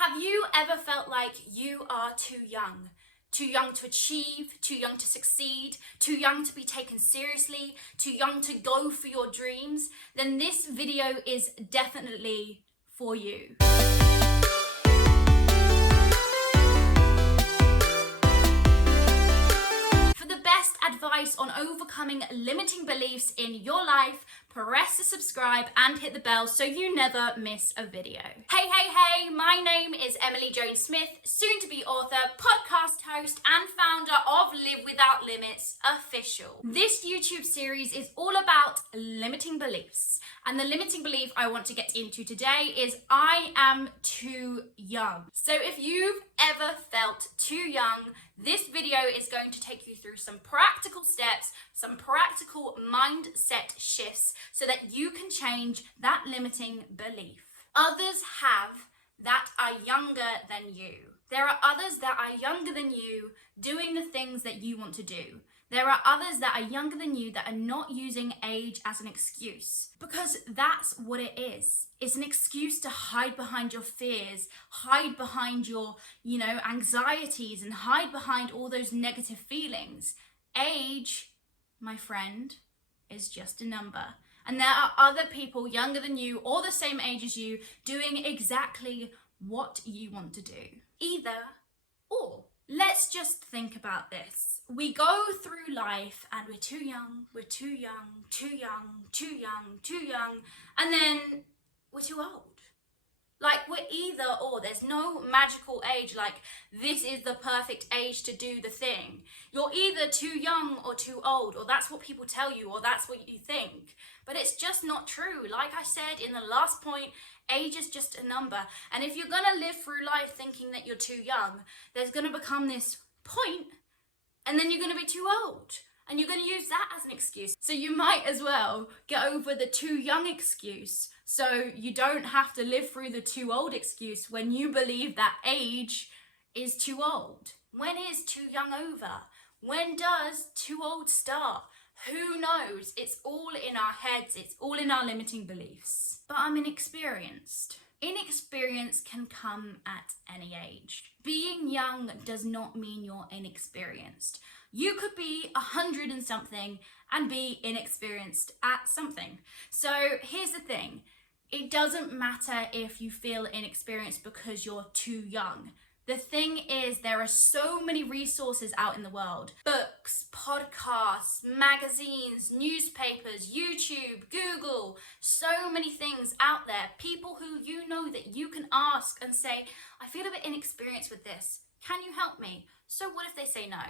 Have you ever felt like you are too young? Too young to achieve, too young to succeed, too young to be taken seriously, too young to go for your dreams? Then this video is definitely for you. For the best advice on overcoming limiting beliefs in your life, press the subscribe and hit the bell so you never miss a video. Hey, my name is Emily Jones Smith, soon to be author, podcast host and founder of Live Without Limits Official. This YouTube series is all about limiting beliefs, and the limiting belief I want to get into today is I am too young. So if you've ever felt too young, this video is going to take you through some practical steps, some practical mindset shifts so that you can change that limiting belief. Others have that are younger than you. There are others that are younger than you doing the things that you want to do. There are others that are younger than you that are not using age as an excuse, because that's what it is. It's an excuse to hide behind your fears, hide behind your, anxieties, and hide behind all those negative feelings. Age, my friend, is just a number. And there are other people younger than you or the same age as you doing exactly what you want to do. Either or. Let's just think about this. We go through life and we're too young, and then we're too old. Like, we're either or. There's no magical age like this is the perfect age to do the thing. You're either too young or too old, or that's what people tell you, or that's what you think. But it's just not true. Like I said in the last point, age is just a number. And if you're gonna live through life thinking that you're too young, there's gonna become this point, and then you're gonna be too old. And you're going to use that as an excuse. So you might as well get over the too young excuse so you don't have to live through the too old excuse when you believe that age is too old. When is too young over? When does too old start? Who knows? It's all in our heads. It's all in our limiting beliefs. But I'm inexperienced. Inexperience can come at any age. Being young does not mean you're inexperienced. You could be 100 and something and be inexperienced at something. So here's the thing. It doesn't matter if you feel inexperienced because you're too young. The thing is, there are so many resources out in the world. Books, podcasts, magazines, newspapers, YouTube, Google, so many things out there. People who you know that you can ask and say, I feel a bit inexperienced with this. Can you help me? So what if they say no?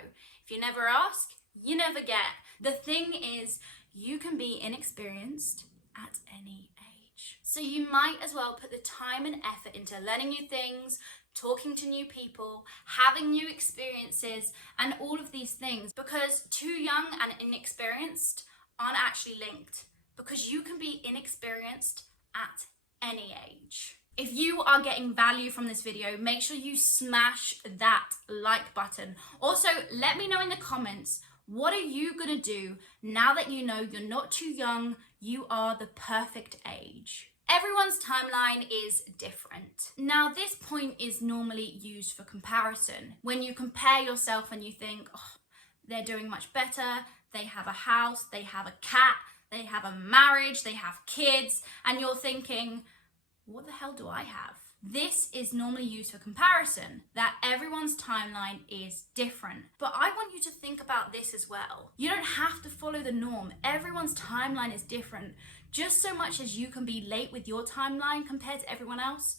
If you never ask, you never get. The thing is, you can be inexperienced at any age. So you might as well put the time and effort into learning new things, talking to new people, having new experiences, and all of these things, because too young and inexperienced aren't actually linked, because you can be inexperienced at any age. If you are getting value from this video, make sure you smash that like button. Also, let me know in the comments, what are you gonna do now that you know you're not too young, you are the perfect age? Everyone's timeline is different. Now, this point is normally used for comparison. When you compare yourself and you think, oh, they're doing much better, they have a house, they have a cat, they have a marriage, they have kids, and you're thinking, what the hell do I have? This is normally used for comparison, that everyone's timeline is different. But I want you to think about this as well. You don't have to follow the norm. Everyone's timeline is different. Just so much as you can be late with your timeline compared to everyone else,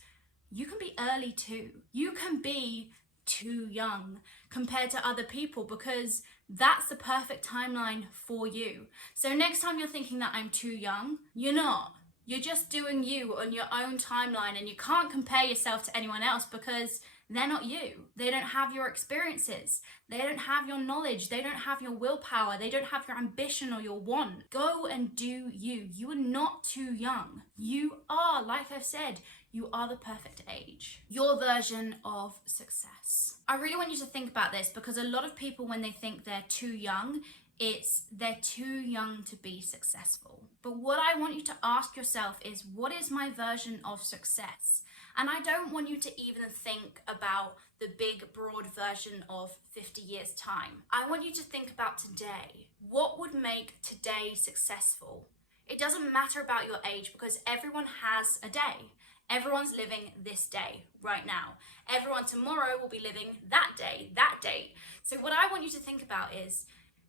you can be early too. You can be too young compared to other people, because that's the perfect timeline for you. So next time you're thinking that I'm too young, you're not. You're just doing you on your own timeline, and you can't compare yourself to anyone else because they're not you. They don't have your experiences. They don't have your knowledge. They don't have your willpower. They don't have your ambition or your want. Go and do you. You are not too young. You are, like I've said, you are the perfect age. Your version of success. I really want you to think about this, because a lot of people, when they think they're too young, they're too young to be successful. But what I want you to ask yourself is, what is my version of success? And I don't want you to even think about the big, broad version of 50 years' time. I want you to think about today. What would make today successful? It doesn't matter about your age because everyone has a day. Everyone's living this day right now. Everyone tomorrow will be living that day, that date. So what I want you to think about is,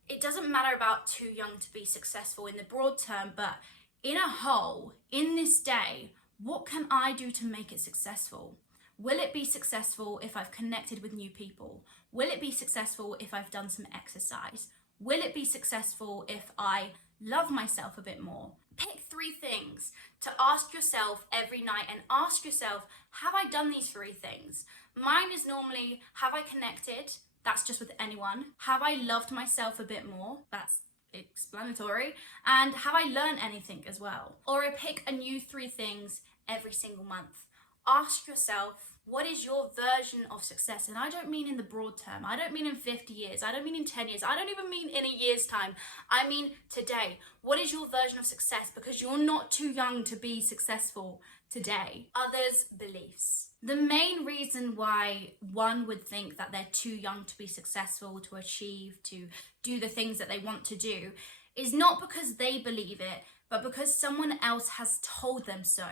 it doesn't matter about too young to be successful in the broad term, but in a whole, in this day, what can I do to make it successful? Will it be successful if I've connected with new people? Will it be successful if I've done some exercise? Will it be successful if I love myself a bit more? Pick 3 things to ask yourself every night and ask yourself, have I done these 3 things? Mine is normally, have I connected? That's just with anyone. Have I loved myself a bit more? That's explanatory. And have I learned anything as well? Or I pick a new 3 things every single month. Ask yourself, what is your version of success? And I don't mean in the broad term. I don't mean in 50 years. I don't mean in 10 years. I don't even mean in a year's time. I mean today. What is your version of success? Because you're not too young to be successful today. Others' beliefs. The main reason why one would think that they're too young to be successful, to achieve, to do the things that they want to do, is not because they believe it, but because someone else has told them so.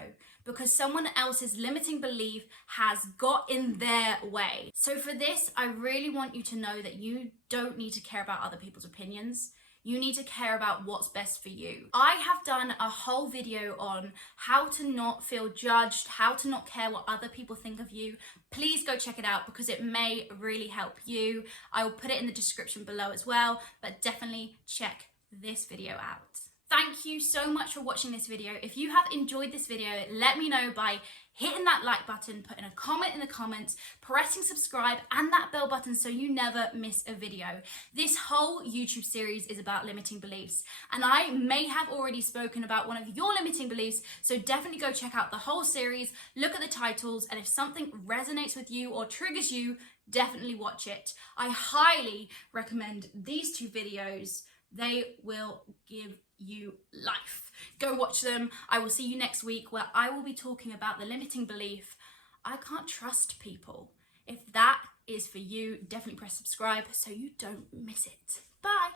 Because someone else's limiting belief has got in their way. So for this, I really want you to know that you don't need to care about other people's opinions. You need to care about what's best for you. I have done a whole video on how to not feel judged, how to not care what other people think of you. Please go check it out because it may really help you. I will put it in the description below as well, but definitely check this video out. Thank you so much for watching this video. If you have enjoyed this video, let me know by hitting that like button, putting a comment in the comments, pressing subscribe and that bell button so you never miss a video. This whole YouTube series is about limiting beliefs, and I may have already spoken about one of your limiting beliefs, so definitely go check out the whole series, look at the titles, and if something resonates with you or triggers you, definitely watch it. I highly recommend these 2 videos. They will give you life. Go watch them. I will see you next week where I will be talking about the limiting belief, I can't trust people. If that is for you, definitely press subscribe so you don't miss it. Bye.